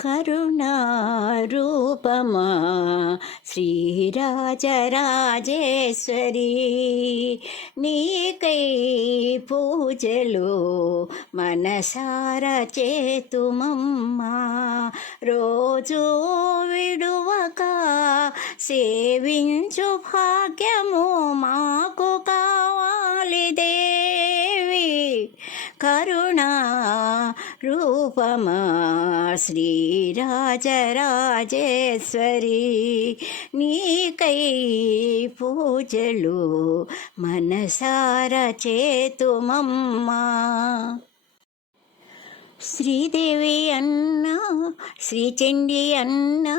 కరుణారూపమా శ్రీరాజరాజేశ్వరి, నీకై పూజలు మనసార చేతుమమ్మా. రోజు విడువక సేవించు భాగ్యము మాకు కావాలి దేవి. కరుణా రూపమా శ్రీరాజరాజేశ్వరి, నీకై పూజలు మనసార చేతుమమ్మా. శ్రీదేవి అన్నా శ్రీచండి అన్నా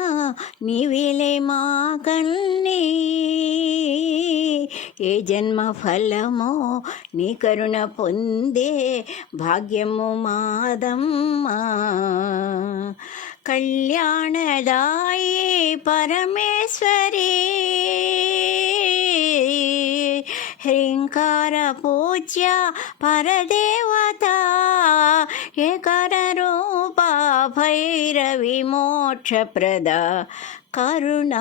నీవిలే మా కన్నీ. ఏ జన్మ ఫలమో నీ కరుణ పొందే భాగ్యము మాదమ్మా. కళ్యాణదాయి పరమేశ్వరి, హ్రీంకార పూజ్య పరదేవత, ఏకర రూప భైరవి మోక్షప్రద. కరుణారూపమా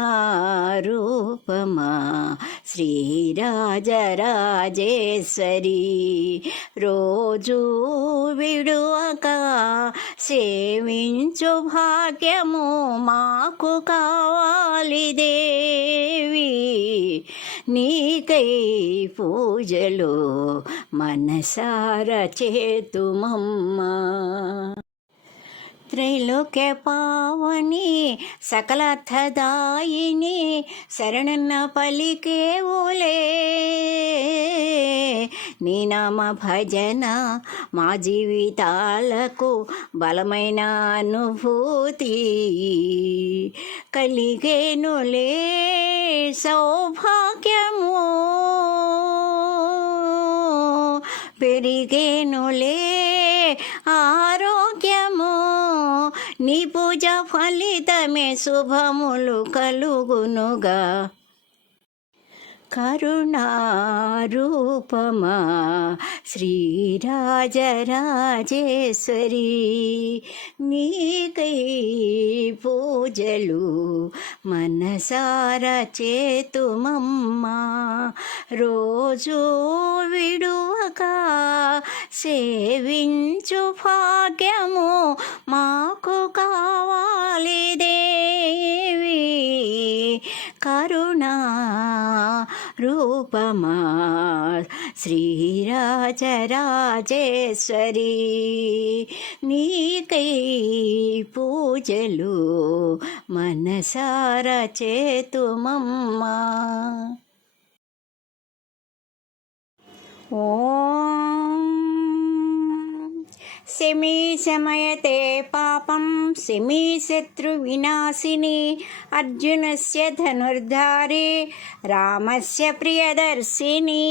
శ్రీరాజరాజేశ్వరి, రోజు విడువక సేవించు భాగ్యము మాకు కావాలి దేవి. నీకై పూజలు మనసార చేతుమమ్మా. త్రైలోక్య పావని సకలార్థదాయిని శరణన్న పలికేవులే. నీ నామ భజన మా జీవితాలకు బలమైన అనుభూతి. కలిగేనులే సౌభాగ్యము, పెరిగేనులే ఆరోగ్యము. నీ పూజ ఫలితమే శుభములు కలుగునుగా. కరుణారూపమా శ్రీరాజరాజేశ్వరి, నీకై పూజలు మనసార చేతుమమ్మా. రోజు విడువక సేవించు భాగ్యము మాకు కావాలి దేవి. కరుణా రూపమా శ్రీరాజరాజేశ్వరి, నీకై పూజలు మనసార చేతుమమ్మా. ఓం శమీ శమయతే పాపం శమీ శత్రువినాశిని, అర్జునస్య ధనుర్ధారి రామస్య ప్రియదర్శిని.